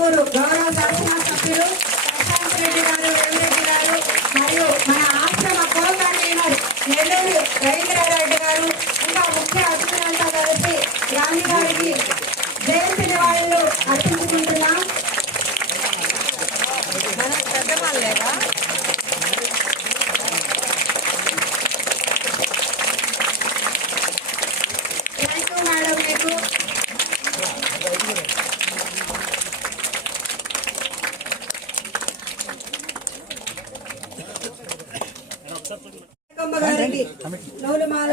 కార్యక్రమంలో మన కోవూరు గౌరవ శాసన కమ్మ నూలుమాల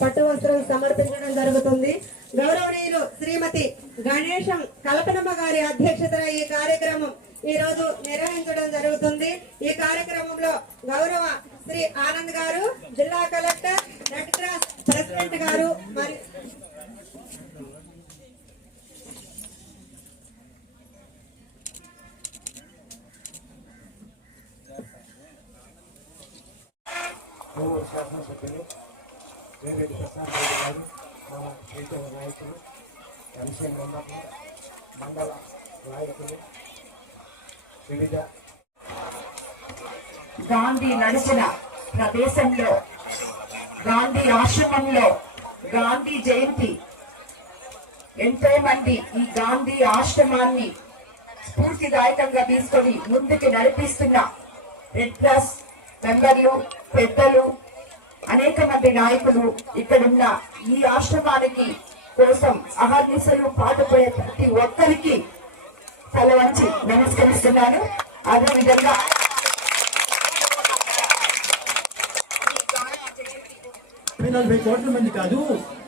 పట్టు వస్త్రం సమర్పించడం జరుగుతుంది. గౌరవనీయులు శ్రీమతి గణేశం కల్పనమ్మ గారి అధ్యక్షతన ఈ కార్యక్రమం ఈ రోజు నిర్వహించడం జరుగుతుంది. ఈ కార్యక్రమంలో గౌరవ శ్రీ ఆనంద్ గారు జిల్లా కలెక్టర్ రెడ్ క్రాస్ ప్రెసిడెంట్ గారు మరి కోవూరు శాసనసభ్యులు వేరెడ్డి ప్రసాద్ రెడ్డి గారు మన ప్రీతమ నాయకులు ఎంసీఎం మెంబర్లు మండల నాయకులు వివిధ గాంధీ నడిచిన ప్రదేశంలో గాంధీ ఆశ్రమంలో గాంధీ జయంతి. ఎంతో మంది ఈ గాంధీ ఆశ్రమాన్ని స్ఫూర్తిదాయకంగా తీసుకొని ముందుకు నడిపిస్తున్న రెడ్ క్రాస్ మెంబర్లు పెద్దలు అనేక మంది నాయకులు ఇక్కడున్న ఈ ఆశ్రమానికి కోసం అహర్నిశలు పాటుపోయే ప్రతి ఒక్కరికి తల వంచి నమస్కరిస్తున్నాను. అదేవిధంగా నలభై కోట్ల మంది కాదు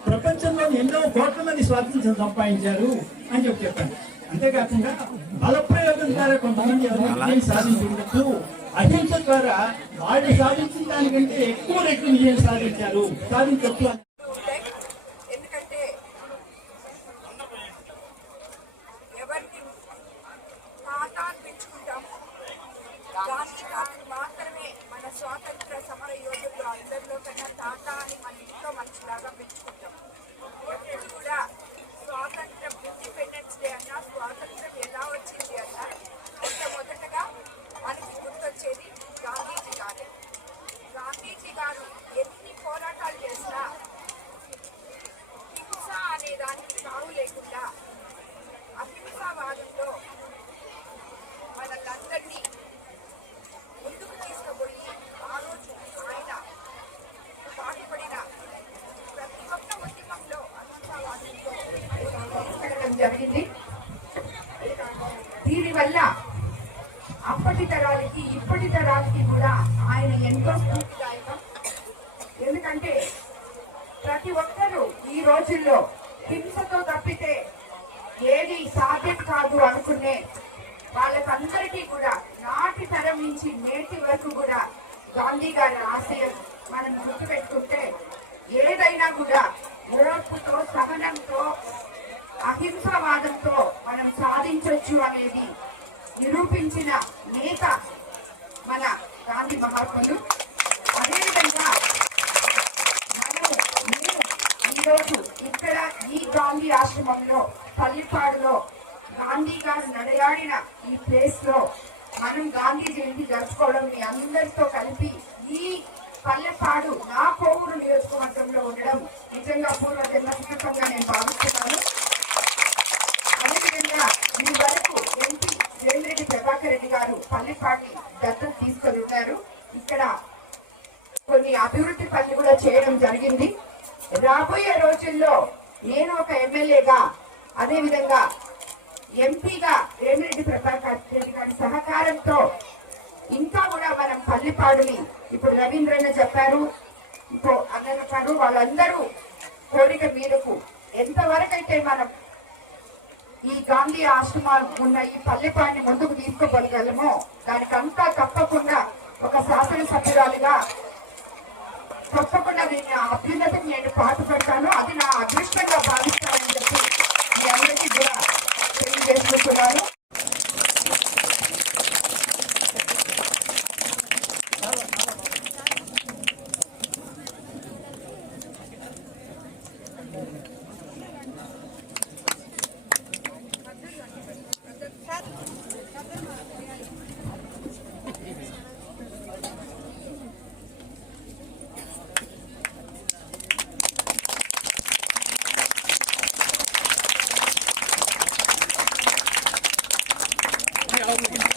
ప్రపంచంలో ఎన్నో కోట్ల మంది స్వాతంత్రం సంపాదించారు అని చెప్పి చెప్పాను అంతేకాకుండా బలప్రయోగం ద్వారా కొంతమంది ఎవరు అహింస ద్వారా వాళ్ళు సాధించిన దానికంటే ఎక్కువ రెట్లు విజయం సాధించారు? సాధించవచ్చు అని ఎందుకంటే ఎవరికి తాతాలు పెంచుకుంటాము గాంధీ తాతలు మాత్రమే మన స్వాతంత్ర సమర యోధులు అందరిలో కన్నా తాత అని మన ఇంట్లో మంచిలాగా పెంచుకుంటాం. ఎప్పుడు కూడా స్వాతంత్రం ఇండిపెండెన్స్ డే అన్న స్వాతంత్రం ఎలా వచ్చింది అన్న అహింసావాదంలో మనల్ని ముందుకు తీసుకుపోయి ఆ రోజు ఆయన పాటుపడిన ప్రతి ఒక్క ఉద్యమంలో అహింసావాదంతో జరిగింది. దీనివల్ల అప్పటి తరాలకి ఇప్పటి తరాలకి కూడా ఆయన ఎంతో స్ఫూర్తిదాయకం. ఎందుకంటే ప్రతి ఒక్కరూ ఈ రోజుల్లో హింసతో తప్పితే ఏది సాధ్యం కాదు అనుకునే వాళ్ళకందరికీ కూడా నాటి తరం నుంచి నేటి వరకు కూడా గాంధీ గారి ఆశయం మనం గుర్తుపెట్టుకుంటే ఏదైనా కూడా ఓర్పుతో సహనంతో అహింసావాదంతో మనం సాధించవచ్చు అనేది నిరూపించిన నేత మన గాంధీ మహాత్ములు. అదేవిధంగా మనం నేను ఈరోజు ఇక్కడ ఈ గాంధీ ఆశ్రమంలో పల్లిపాడులో గాంధీ గారు నడయాడిన ఈ ప్లేస్లో మనం గాంధీ జయంతి జరుపుకోవడం మీ అందరితో కలిపి ఈ పల్లెపాడు నా కోవూరు నియోజకవర్గంలో ఉండడం నిజంగా పూర్వ జన్మస్మృతంగా నేను భావిస్తున్నాను. అదేవిధంగా మీ వరకు ఎంపీ వేమిరెడ్డి ప్రభాకర్ రెడ్డి గారు పల్లెపాటి దత్తత తీసుకొని ఉన్నారు. ఇక్కడ కొన్ని అభివృద్ధి పనులు కూడా చేయడం జరిగింది. రాబోయే రోజుల్లో నేను ఒక ఎమ్మెల్యేగా అదేవిధంగా ఎంపీగా రేమిరెడ్డి ప్రభాకర్ రెడ్డి గారి సహకారంతో ఇంకా కూడా మనం పల్లెపాడుని ఇప్పుడు రవీంద్రన్న చెప్పారు. ఇంకో అన్న చెప్పారు వాళ్ళందరూ కోరిక మేరకు ఎంతవరకైతే మనం ఈ గాంధీ ఆశ్రమాలు ఉన్న ఈ పల్లెపాడిని ముందుకు తీసుకోగలగలమో దానికంతా తప్పకుండా ఒక శాసనసభ్యురాలుగా తప్పకుండా దీన్ని ఆ అభ్యున్నతికి నేను పాటుపడతాను. అది నా అదృష్టంగా భావిస్తాను आपको चला out.